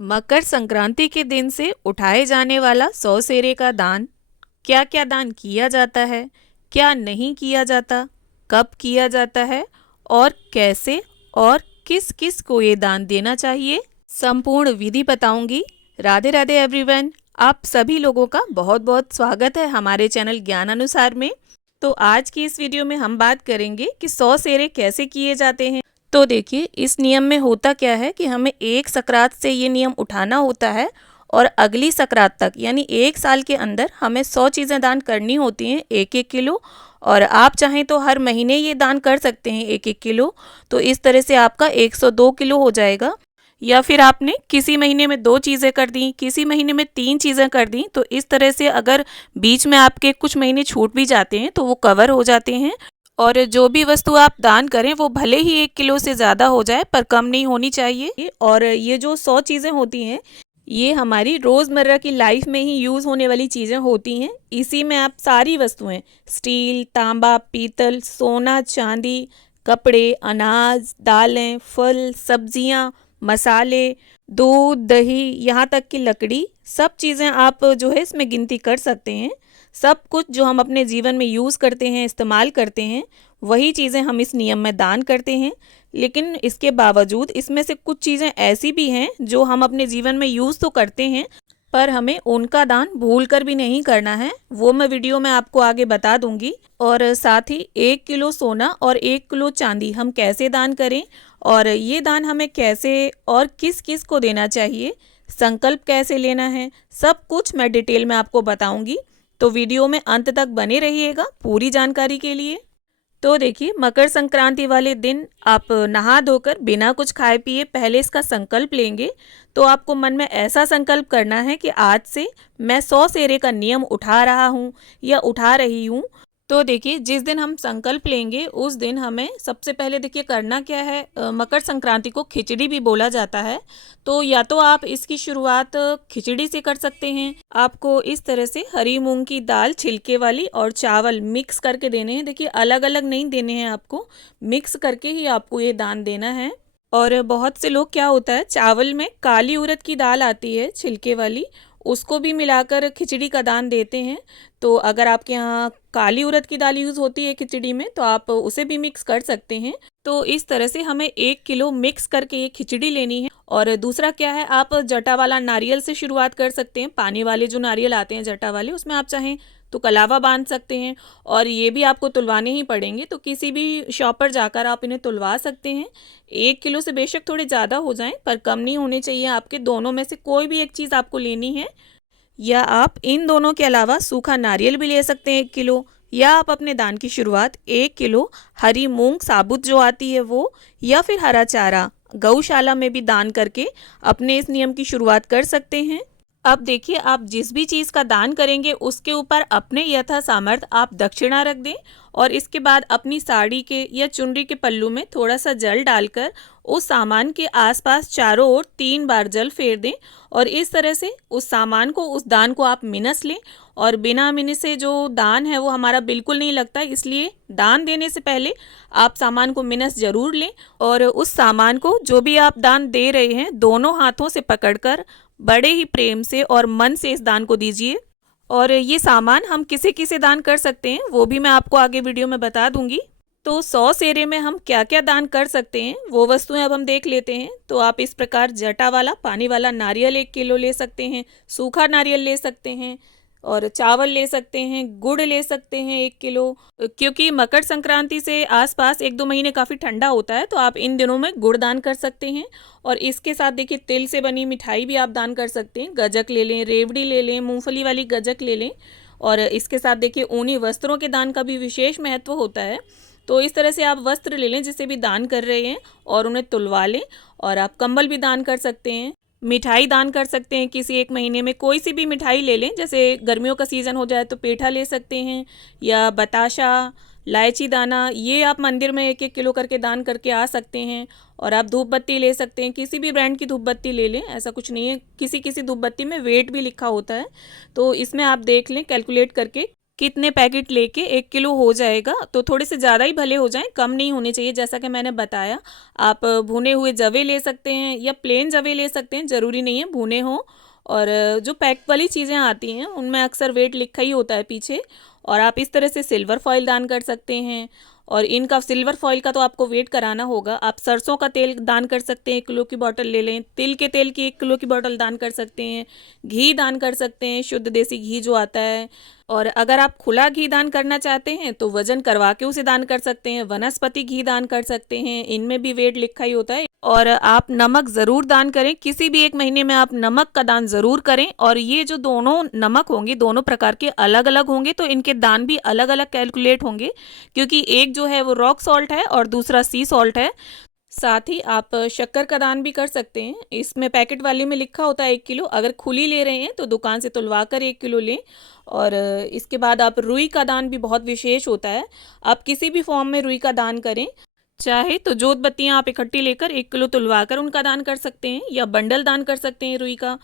मकर संक्रांति के दिन से उठाए जाने वाला 100 सेरे का दान। क्या क्या दान किया जाता है, क्या नहीं किया जाता, कब किया जाता है और कैसे, और किस किस को ये दान देना चाहिए, संपूर्ण विधि बताऊंगी। राधे राधे एवरीवन, आप सभी लोगों का बहुत बहुत स्वागत है हमारे चैनल ज्ञान अनुसार में। तो आज की इस वीडियो में हम बात करेंगे कि 100 सेरे कैसे किए जाते हैं। तो देखिए, इस नियम में होता क्या है कि हमें एक सकरात से ये नियम उठाना होता है और अगली सकरात तक यानी एक साल के अंदर हमें 100 चीज़ें दान करनी होती हैं, एक एक किलो। और आप चाहें तो हर महीने ये दान कर सकते हैं एक एक किलो। तो इस तरह से आपका 102 किलो हो जाएगा। या फिर आपने किसी महीने में 2 चीज़ें कर दी, किसी महीने में 3 चीज़ें कर दी, तो इस तरह से अगर बीच में आपके कुछ महीने छूट भी जाते हैं तो वो कवर हो जाते हैं। और जो भी वस्तु आप दान करें वो भले ही 1 किलो से ज़्यादा हो जाए पर कम नहीं होनी चाहिए। और ये जो 100 चीज़ें होती हैं, ये हमारी रोज़मर्रा की लाइफ में ही यूज़ होने वाली चीज़ें होती हैं। इसी में आप सारी वस्तुएं, स्टील, तांबा, पीतल, सोना, चांदी, कपड़े, अनाज, दालें, फल, सब्जियां, मसाले, दूध, दही, यहाँ तक कि लकड़ी, सब चीज़ें आप जो है इसमें गिनती कर सकते हैं। सब कुछ जो हम अपने जीवन में यूज़ करते हैं, इस्तेमाल करते हैं, वही चीज़ें हम इस नियम में दान करते हैं। लेकिन इसके बावजूद इसमें से कुछ चीज़ें ऐसी भी हैं जो हम अपने जीवन में यूज़ तो करते हैं, पर हमें उनका दान भूल कर भी नहीं करना है। वो मैं वीडियो में आपको आगे बता दूंगी। और साथ ही 1 किलो सोना और 1 किलो चांदी हम कैसे दान करें, और ये दान हमें कैसे और किस किस को देना चाहिए, संकल्प कैसे लेना है, सब कुछ मैं डिटेल में आपको बताऊंगी। तो वीडियो में अंत तक बने रहिएगा पूरी जानकारी के लिए। तो देखिए, मकर संक्रांति वाले दिन आप नहा धोकर बिना कुछ खाए पिए पहले इसका संकल्प लेंगे। तो आपको मन में ऐसा संकल्प करना है कि आज से मैं 100 सेरे का नियम उठा रहा हूँ या उठा रही हूँ। तो देखिए, जिस दिन हम संकल्प लेंगे उस दिन हमें सबसे पहले देखिए करना क्या है। मकर संक्रांति को खिचड़ी भी बोला जाता है। तो या तो आप इसकी शुरुआत खिचड़ी से कर सकते हैं। आपको इस तरह से हरी मूंग की दाल छिलके वाली और चावल मिक्स करके देने हैं। देखिए, अलग अलग नहीं देने हैं आपको, मिक्स करके ही आपको ये दान देना है। और बहुत से लोग, क्या होता है, चावल में काली उड़द की दाल आती है छिलके वाली, उसको भी मिलाकर खिचड़ी का दान देते हैं। तो अगर आपके यहाँ काली उड़द की दाल यूज़ होती है खिचड़ी में तो आप उसे भी मिक्स कर सकते हैं। तो इस तरह से हमें 1 किलो मिक्स करके ये खिचड़ी लेनी है। और दूसरा क्या है, आप जटा वाला नारियल से शुरुआत कर सकते हैं। पानी वाले जो नारियल आते हैं जटा वाले, उसमें आप चाहें तो कलावा बांध सकते हैं। और ये भी आपको तुलवाने ही पड़ेंगे, तो किसी भी शॉप पर जाकर आप इन्हें तुलवा सकते हैं। 1 किलो से बेशक थोड़े ज़्यादा हो जाएं पर कम नहीं होने चाहिए आपके। दोनों में से कोई भी एक चीज़ आपको लेनी है। या आप इन दोनों के अलावा सूखा नारियल भी ले सकते हैं 1 किलो। या आप अपने दान की शुरुआत 1 किलो हरी मूंग साबुत जो आती है वो, या फिर हरा चारा गौशाला में भी दान करके अपने इस नियम की शुरुआत कर सकते हैं। अब देखिए, आप जिस भी चीज़ का दान करेंगे उसके ऊपर अपने यथा सामर्थ्य आप दक्षिणा रख दें। और इसके बाद अपनी साड़ी के या चुनरी के पल्लू में थोड़ा सा जल डालकर उस सामान के आसपास चारों ओर 3 बार जल फेर दें। और इस तरह से उस सामान को, उस दान को आप मिनस लें। और बिना मिने से जो दान है वो हमारा बिल्कुल नहीं लगता, इसलिए दान देने से पहले आप सामान को मिनस जरूर लें। और उस सामान को, जो भी आप दान दे रहे हैं, दोनों हाथों से पकड़कर बड़े ही प्रेम से और मन से इस दान को दीजिए। और ये सामान हम किसे किसे दान कर सकते हैं वो भी मैं आपको आगे वीडियो में बता दूंगी। तो 100 सेरे में हम क्या क्या दान कर सकते हैं वो वस्तुएं अब हम देख लेते हैं। तो आप इस प्रकार जटा वाला पानी वाला नारियल 1 किलो ले सकते हैं, सूखा नारियल ले सकते हैं, और चावल ले सकते हैं, गुड़ ले सकते हैं 1 किलो। क्योंकि मकर संक्रांति से आसपास 1-2 महीने काफ़ी ठंडा होता है तो आप इन दिनों में गुड़ दान कर सकते हैं। और इसके साथ देखिए, तिल से बनी मिठाई भी आप दान कर सकते हैं। गजक ले लें, रेवड़ी ले लें, मूंगफली वाली गजक ले लें। और इसके साथ देखिए, ऊनी वस्त्रों के दान का भी विशेष महत्व होता है। तो इस तरह से आप वस्त्र ले लें जिसे भी दान कर रहे हैं और उन्हें तुलवा लें। और आप कंबल भी दान कर सकते हैं, मिठाई दान कर सकते हैं। किसी एक महीने में कोई सी भी मिठाई ले लें, जैसे गर्मियों का सीज़न हो जाए तो पेठा ले सकते हैं, या बताशा, इलायची दाना, ये आप मंदिर में 1-1 किलो करके दान करके आ सकते हैं। और आप धूप बत्ती ले सकते हैं, किसी भी ब्रांड की धूप बत्ती ले लें, ऐसा कुछ नहीं है। किसी किसी धूप बत्ती में वेट भी लिखा होता है, तो इसमें आप देख लें कैलकुलेट करके कितने पैकेट लेके 1 किलो हो जाएगा। तो थोड़े से ज़्यादा ही भले हो जाएं, कम नहीं होने चाहिए। जैसा कि मैंने बताया, आप भुने हुए जवे ले सकते हैं या प्लेन जवे ले सकते हैं, ज़रूरी नहीं है भुने हों। और जो पैक वाली चीज़ें आती हैं उनमें अक्सर वेट लिखा ही होता है पीछे। और आप इस तरह से सिल्वर फॉइल दान कर सकते हैं। और इनका सिल्वर फॉइल का तो आपको वेट कराना होगा। आप सरसों का तेल दान कर सकते हैं, 1 किलो की बॉटल ले लें। तिल के तेल की 1 किलो की बॉटल दान कर सकते हैं। घी दान कर सकते हैं, शुद्ध देसी घी जो आता है। और अगर आप खुला घी दान करना चाहते हैं तो वजन करवा के उसे दान कर सकते हैं। वनस्पति घी दान कर सकते हैं, इनमें भी वेट लिखा ही होता है। और आप नमक ज़रूर दान करें, किसी भी एक महीने में आप नमक का दान ज़रूर करें। और ये जो दोनों नमक होंगे, दोनों प्रकार के अलग अलग होंगे, तो इनके दान भी अलग अलग कैलकुलेट होंगे, क्योंकि एक जो है वो रॉक सॉल्ट है और दूसरा सी सॉल्ट है। साथ ही आप शक्कर का दान भी कर सकते हैं। इसमें पैकेट वाले में लिखा होता है 1 किलो, अगर खुली ले रहे हैं तो दुकान से तुलवा कर 1 किलो लें। और इसके बाद आप रुई का दान भी बहुत विशेष होता है। आप किसी भी फॉर्म में रुई का दान करें, चाहे तो जोत बत्तियाँ आप इकट्ठी लेकर 1 किलो तुलवा कर उनका दान कर सकते हैं, या बंडल दान कर सकते हैं रुई का।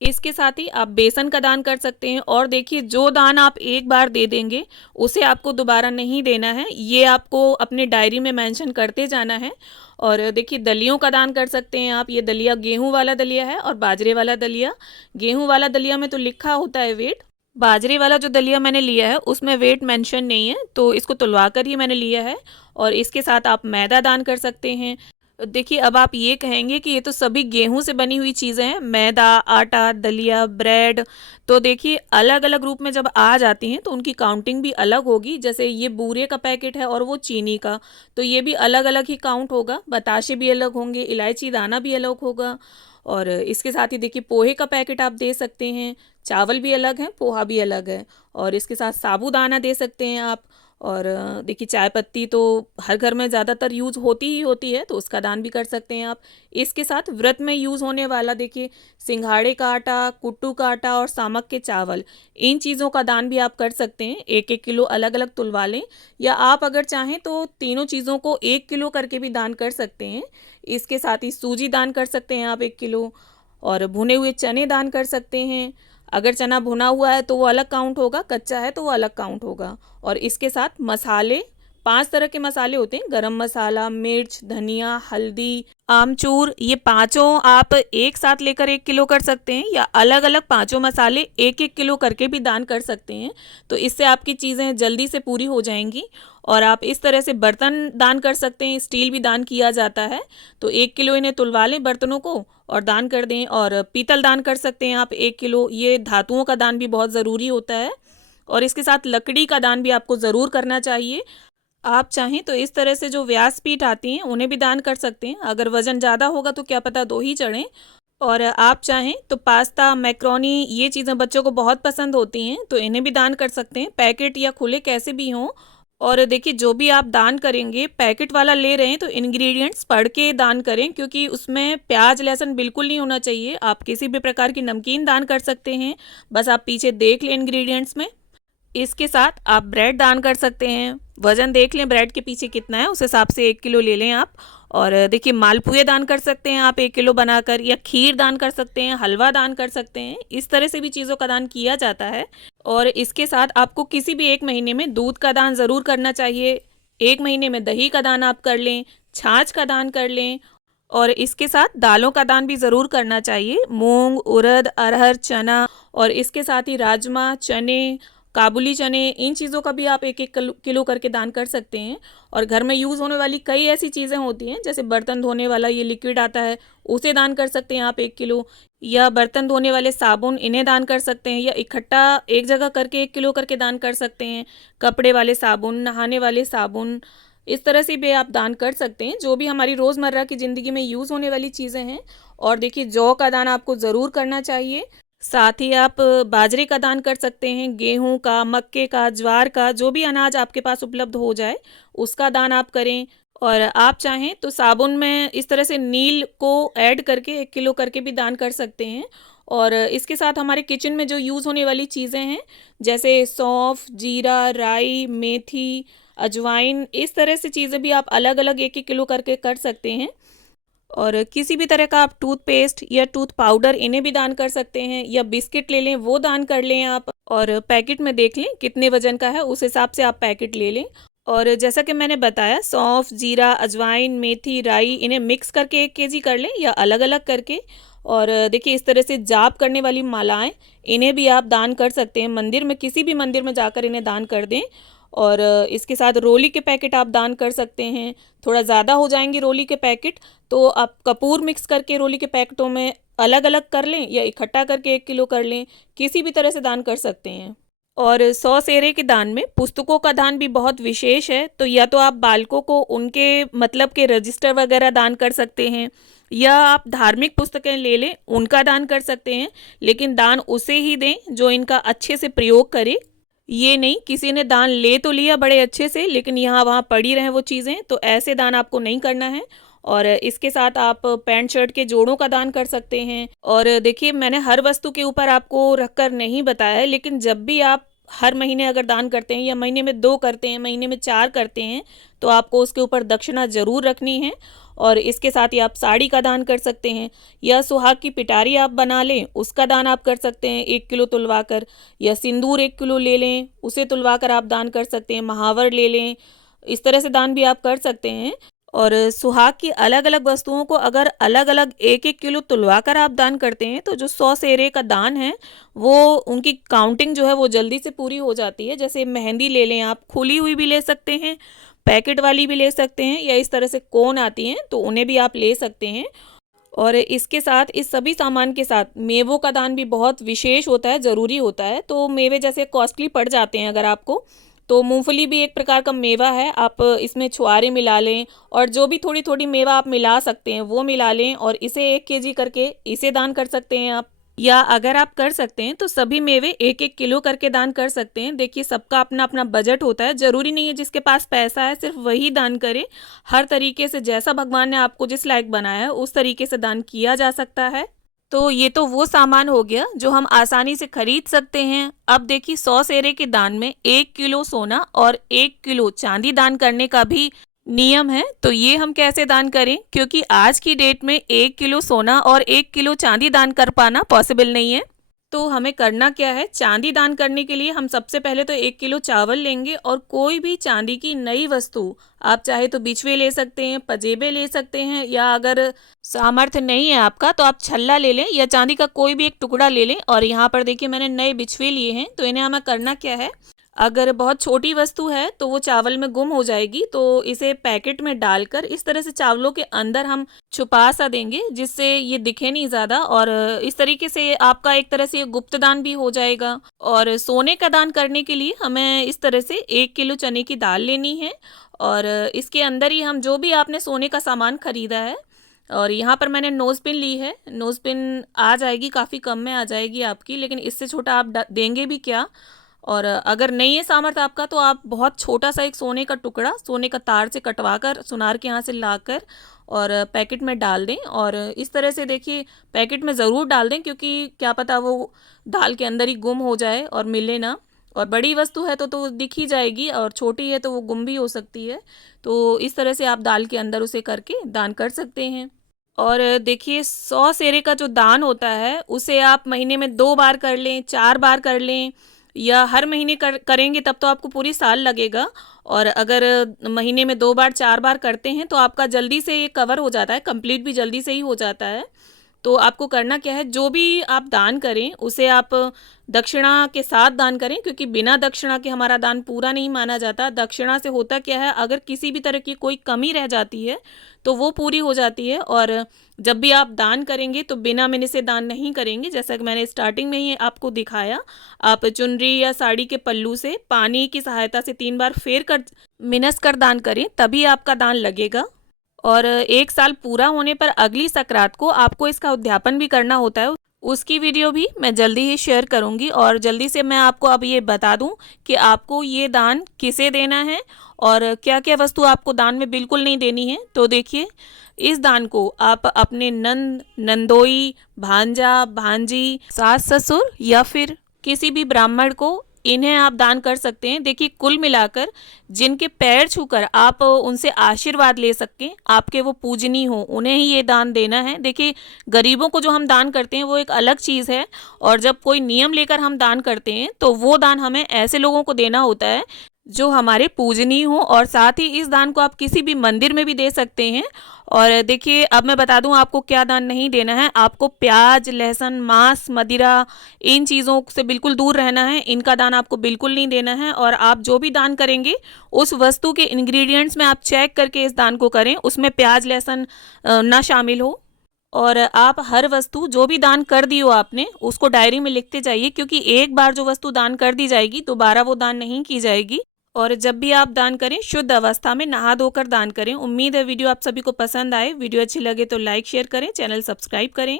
इसके साथ ही आप बेसन का दान कर सकते हैं। और देखिए, जो दान आप एक बार दे देंगे उसे आपको दोबारा नहीं देना है, ये आपको अपने डायरी में मेंशन करते जाना है। और देखिए, दलियों का दान कर सकते हैं आप। ये दलिया गेहूं वाला दलिया है और बाजरे वाला दलिया। गेहूं वाला दलिया में तो लिखा होता है वेट। बाजरे वाला जो दलिया मैंने लिया है उसमें वेट मेंशन नहीं है, तो इसको तुलवा कर ही मैंने लिया है। और इसके साथ आप मैदा दान कर सकते हैं। देखिए, अब आप ये कहेंगे कि ये तो सभी गेहूं से बनी हुई चीज़ें हैं, मैदा, आटा, दलिया, ब्रेड। तो देखिए, अलग अलग रूप में जब आ जाती हैं तो उनकी काउंटिंग भी अलग होगी। जैसे ये बूरे का पैकेट है और वो चीनी का, तो ये भी अलग अलग ही काउंट होगा। बताशे भी अलग होंगे, इलायची दाना भी अलग होगा। और इसके साथ ही देखिए, पोहे का पैकेट आप दे सकते हैं। चावल भी अलग हैं, पोहा भी अलग है। और इसके साथ साबूदाना दे सकते हैं आप। और देखिए, चाय पत्ती तो हर घर में ज़्यादातर यूज़ होती ही होती है, तो उसका दान भी कर सकते हैं आप। इसके साथ व्रत में यूज़ होने वाला, देखिए, सिंघाड़े का आटा, कुट्टू का आटा और सामक के चावल, इन चीज़ों का दान भी आप कर सकते हैं। 1 1 किलो अलग अलग तुलवा लें, या आप अगर चाहें तो तीनों चीज़ों को 1 किलो करके भी दान कर सकते हैं। इसके साथ ही सूजी दान कर सकते हैं आप 1 किलो। और भुने हुए चने दान कर सकते हैं। अगर चना भुना हुआ है तो वो अलग काउंट होगा, कच्चा है तो वो अलग काउंट होगा। और इसके साथ मसाले, 5 तरह के मसाले होते हैं, गरम मसाला, मिर्च, धनिया, हल्दी, आमचूर, ये पांचों आप एक साथ लेकर 1 किलो कर सकते हैं, या अलग अलग पांचों मसाले 1 1 किलो करके भी दान कर सकते हैं। तो इससे आपकी चीज़ें जल्दी से पूरी हो जाएंगी। और आप इस तरह से बर्तन दान कर सकते हैं, स्टील भी दान किया जाता है। तो 1 किलो इन्हें तुलवा लें बर्तनों को और दान कर दें। और पीतल दान कर सकते हैं आप 1 किलो, ये धातुओं का दान भी बहुत ज़रूरी होता है। और इसके साथ लकड़ी का दान भी आपको ज़रूर करना चाहिए। आप चाहें तो इस तरह से जो व्यासपीठ आती हैं उन्हें भी दान कर सकते हैं, अगर वज़न ज़्यादा होगा तो क्या पता 2 ही चढ़ें। और आप चाहें तो पास्ता, मैक्रोनी, ये चीज़ें बच्चों को बहुत पसंद होती हैं, तो इन्हें भी दान कर सकते हैं, पैकेट या खुले कैसे भी हों। और देखिए, जो भी आप दान करेंगे, पैकेट वाला ले रहे हैं तो इंग्रेडिएंट्स पढ़ के दान करें, क्योंकि उसमें प्याज लहसुन बिल्कुल नहीं होना चाहिए। आप किसी भी प्रकार की नमकीन दान कर सकते हैं, बस आप पीछे देख लें इंग्रेडिएंट्स में। इसके साथ आप ब्रेड दान कर सकते हैं, वज़न देख लें ब्रेड के पीछे कितना है, उस हिसाब से 1 किलो ले लें आप। और देखिए, मालपुए दान कर सकते हैं आप 1 किलो बनाकर, या खीर दान कर सकते हैं, हलवा दान कर सकते हैं। इस तरह से भी चीज़ों का दान किया जाता है। और इसके साथ आपको किसी भी एक महीने में दूध का दान ज़रूर करना चाहिए। एक महीने में दही का दान आप कर लें, छाछ का दान कर लें। और इसके साथ दालों का दान भी ज़रूर करना चाहिए, मूंग, उड़द, अरहर, चना। और इसके साथ ही राजमा, चने, काबुली चने, इन चीज़ों का भी आप 1 1 किलो करके दान कर सकते हैं। और घर में यूज़ होने वाली कई ऐसी चीज़ें होती हैं, जैसे बर्तन धोने वाला ये लिक्विड आता है, उसे दान कर सकते हैं आप 1 किलो। या बर्तन धोने वाले साबुन, इन्हें दान कर सकते हैं, या इकट्ठा एक जगह करके 1 किलो करके दान कर सकते हैं। कपड़े वाले साबुन, नहाने वाले साबुन, इस तरह से भी आप दान कर सकते हैं, जो भी हमारी रोज़मर्रा की ज़िंदगी में यूज़ होने वाली चीज़ें हैं। और देखिए, जौ का दान आपको ज़रूर करना चाहिए। साथ ही आप बाजरे का दान कर सकते हैं, गेहूं का, मक्के का, ज्वार का, जो भी अनाज आपके पास उपलब्ध हो जाए उसका दान आप करें। और आप चाहें तो साबुन में इस तरह से नील को ऐड करके 1 किलो करके भी दान कर सकते हैं। और इसके साथ हमारे किचन में जो यूज़ होने वाली चीज़ें हैं, जैसे सौंफ, जीरा, राई, मेथी, अजवाइन, इस तरह से चीज़ें भी आप अलग अलग 1 1 किलो करके कर सकते हैं। और किसी भी तरह का आप टूथपेस्ट या टूथ पाउडर, इन्हें भी दान कर सकते हैं, या बिस्किट ले लें वो दान कर लें आप। और पैकेट में देख लें कितने वजन का है, उस हिसाब से आप पैकेट ले लें। और जैसा कि मैंने बताया, सौंफ, जीरा, अजवाइन, मेथी, राई, इन्हें मिक्स करके 1 केजी कर लें या अलग अलग करके। और देखिए इस तरह से जाप करने वाली मालाएं, इन्हें भी आप दान कर सकते हैं मंदिर में, किसी भी मंदिर में जाकर इन्हें दान कर दें। और इसके साथ रोली के पैकेट आप दान कर सकते हैं। थोड़ा ज़्यादा हो जाएंगे रोली के पैकेट, तो आप कपूर मिक्स करके रोली के पैकेटों में अलग अलग कर लें या इकट्ठा करके 1 किलो कर लें, किसी भी तरह से दान कर सकते हैं। और 100 सेरे के दान में पुस्तकों का दान भी बहुत विशेष है। तो या तो आप बालकों को उनके मतलब के रजिस्टर वगैरह दान कर सकते हैं, या आप धार्मिक पुस्तकें ले लें, उनका दान कर सकते हैं। लेकिन दान उसे ही दें जो इनका अच्छे से प्रयोग करे। ये नहीं किसी ने दान ले तो लिया बड़े अच्छे से, लेकिन यहाँ वहाँ पड़ी रहें वो चीज़ें, तो ऐसे दान आपको नहीं करना है। और इसके साथ आप पैंट शर्ट के जोड़ों का दान कर सकते हैं। और देखिए मैंने हर वस्तु के ऊपर आपको रखकर नहीं बताया है, लेकिन जब भी आप हर महीने अगर दान करते हैं, या महीने में 2 करते हैं, महीने में 4 करते हैं, तो आपको उसके ऊपर दक्षिणा ज़रूर रखनी है। और इसके साथ ही आप साड़ी का दान कर सकते हैं, या सुहाग की पिटारी आप बना लें, उसका दान आप कर सकते हैं 1 किलो तुलवा कर, या सिंदूर 1 किलो ले लें, उसे तुलवा कर आप दान कर सकते हैं, महावर ले लें, इस तरह से दान भी आप कर सकते हैं। और सुहाग की अलग अलग वस्तुओं को अगर अलग अलग 1-1 किलो तुलवा कर आप दान करते हैं, तो जो 100 सेरे का दान है वो उनकी काउंटिंग जो है वो जल्दी से पूरी हो जाती है। जैसे मेहंदी ले लें, आप खुली हुई भी ले सकते हैं, पैकेट वाली भी ले सकते हैं, या इस तरह से कोन आती हैं तो उन्हें भी आप ले सकते हैं। और इसके साथ इस सभी सामान के साथ मेवों का दान भी बहुत विशेष होता है, ज़रूरी होता है। तो मेवे जैसे कॉस्टली पड़ जाते हैं अगर आपको, तो मूंगफली भी एक प्रकार का मेवा है, आप इसमें छुआरे मिला लें, और जो भी थोड़ी थोड़ी मेवा आप मिला सकते हैं वो मिला लें, और इसे 1 केजी करके इसे दान कर सकते हैं आप। या अगर आप कर सकते हैं तो सभी मेवे 1-1 किलो करके दान कर सकते हैं। देखिए सबका अपना अपना बजट होता है, ज़रूरी नहीं है जिसके पास पैसा है सिर्फ वही दान करे। हर तरीके से जैसा भगवान ने आपको जिस लायक बनाया है उस तरीके से दान किया जा सकता है। तो ये तो वो सामान हो गया जो हम आसानी से खरीद सकते हैं। अब देखिए 100 सेरे के दान में 1 किलो सोना और 1 किलो चांदी दान करने का भी नियम है। तो ये हम कैसे दान करें, क्योंकि आज की डेट में 1 किलो सोना और 1 किलो चांदी दान कर पाना पॉसिबल नहीं है। तो हमें करना क्या है, चांदी दान करने के लिए हम सबसे पहले तो 1 किलो चावल लेंगे, और कोई भी चांदी की नई वस्तु, आप चाहे तो बिछवे ले सकते हैं, पजेबे ले सकते हैं, या अगर सामर्थ्य नहीं है आपका तो आप छल्ला ले लें, या चांदी का कोई भी एक टुकड़ा ले लें। और यहाँ पर देखिए मैंने नए बिछवे लिए हैं। तो इन्हें हमें करना क्या है, अगर बहुत छोटी वस्तु है तो वो चावल में गुम हो जाएगी, तो इसे पैकेट में डालकर इस तरह से चावलों के अंदर हम छुपा सा देंगे, जिससे ये दिखे नहीं ज़्यादा। और इस तरीके से आपका एक तरह से गुप्त दान भी हो जाएगा। और सोने का दान करने के लिए हमें इस तरह से 1 किलो चने की दाल लेनी है, और इसके अंदर ही हम जो भी आपने सोने का सामान खरीदा है, और यहाँ पर मैंने नोज़ पिन ली है। नोज़ पिन आ जाएगी, काफ़ी कम में आ जाएगी आपकी, लेकिन इससे छोटा आप देंगे भी क्या। और अगर नहीं है सामर्थ्य आपका तो आप बहुत छोटा सा एक सोने का टुकड़ा सोने का तार से कटवा कर, सुनार के यहाँ से लाकर, और पैकेट में डाल दें। और इस तरह से देखिए पैकेट में ज़रूर डाल दें, क्योंकि क्या पता वो दाल के अंदर ही गुम हो जाए और मिले ना। और बड़ी वस्तु है तो दिख ही जाएगी, और छोटी है तो वो गुम भी हो सकती है। तो इस तरह से आप दाल के अंदर उसे करके दान कर सकते हैं। और देखिए 100 सेरे का जो दान होता है उसे आप महीने में 2 बार कर लें, 4 बार कर लें, या हर महीने करेंगे तब तो आपको पूरी साल लगेगा। और अगर महीने में 2 बार 4 बार करते हैं तो आपका जल्दी से ये कवर हो जाता है, कंप्लीट भी जल्दी से ही हो जाता है। तो आपको करना क्या है, जो भी आप दान करें उसे आप दक्षिणा के साथ दान करें, क्योंकि बिना दक्षिणा के हमारा दान पूरा नहीं माना जाता। दक्षिणा से होता क्या है, अगर किसी भी तरह की कोई कमी रह जाती है तो वो पूरी हो जाती है। और जब भी आप दान करेंगे तो बिना मिने से दान नहीं करेंगे। जैसा कि मैंने स्टार्टिंग में ही आपको दिखाया, आप चुनरी या साड़ी के पल्लू से पानी की सहायता से 3 बार फेर कर मिनस कर दान करें, तभी आपका दान लगेगा। और 1 साल पूरा होने पर अगली सकरात को आपको इसका उद्यापन भी करना होता है। उसकी वीडियो भी मैं जल्दी ही शेयर करूंगी। और जल्दी से मैं आपको अब ये बता दूं कि आपको ये दान किसे देना है और क्या क्या वस्तु आपको दान में बिल्कुल नहीं देनी है। तो देखिए, इस दान को आप अपने नंद, नंदोई, भांजा, भांजी, सास ससुर या फिर किसी भी ब्राह्मण को इन्हें आप दान कर सकते हैं। देखिए कुल मिलाकर जिनके पैर छूकर आप उनसे आशीर्वाद ले सकें, आपके वो पूजनीय हो, उन्हें ही ये दान देना है। देखिए गरीबों को जो हम दान करते हैं वो एक अलग चीज़ है, और जब कोई नियम लेकर हम दान करते हैं तो वो दान हमें ऐसे लोगों को देना होता है जो हमारे पूजनीय हो। और साथ ही इस दान को आप किसी भी मंदिर में भी दे सकते हैं। और देखिए अब मैं बता दूं आपको क्या दान नहीं देना है। आपको प्याज, लहसुन, मांस, मदिरा, इन चीज़ों से बिल्कुल दूर रहना है। इनका दान आपको बिल्कुल नहीं देना है। और आप जो भी दान करेंगे उस वस्तु के इंग्रेडिएंट्स में आप चेक करके इस दान को करें, उसमें प्याज लहसुन ना शामिल हो। और आप हर वस्तु जो भी दान कर दी हो आपने उसको डायरी में लिखते जाइए, क्योंकि एक बार जो वस्तु दान कर दी जाएगी दोबारा वो दान नहीं की जाएगी। और जब भी आप दान करें शुद्ध अवस्था में नहा धोकर दान करें। उम्मीद है वीडियो आप सभी को पसंद आए। वीडियो अच्छी लगे तो लाइक शेयर करें, चैनल सब्सक्राइब करें।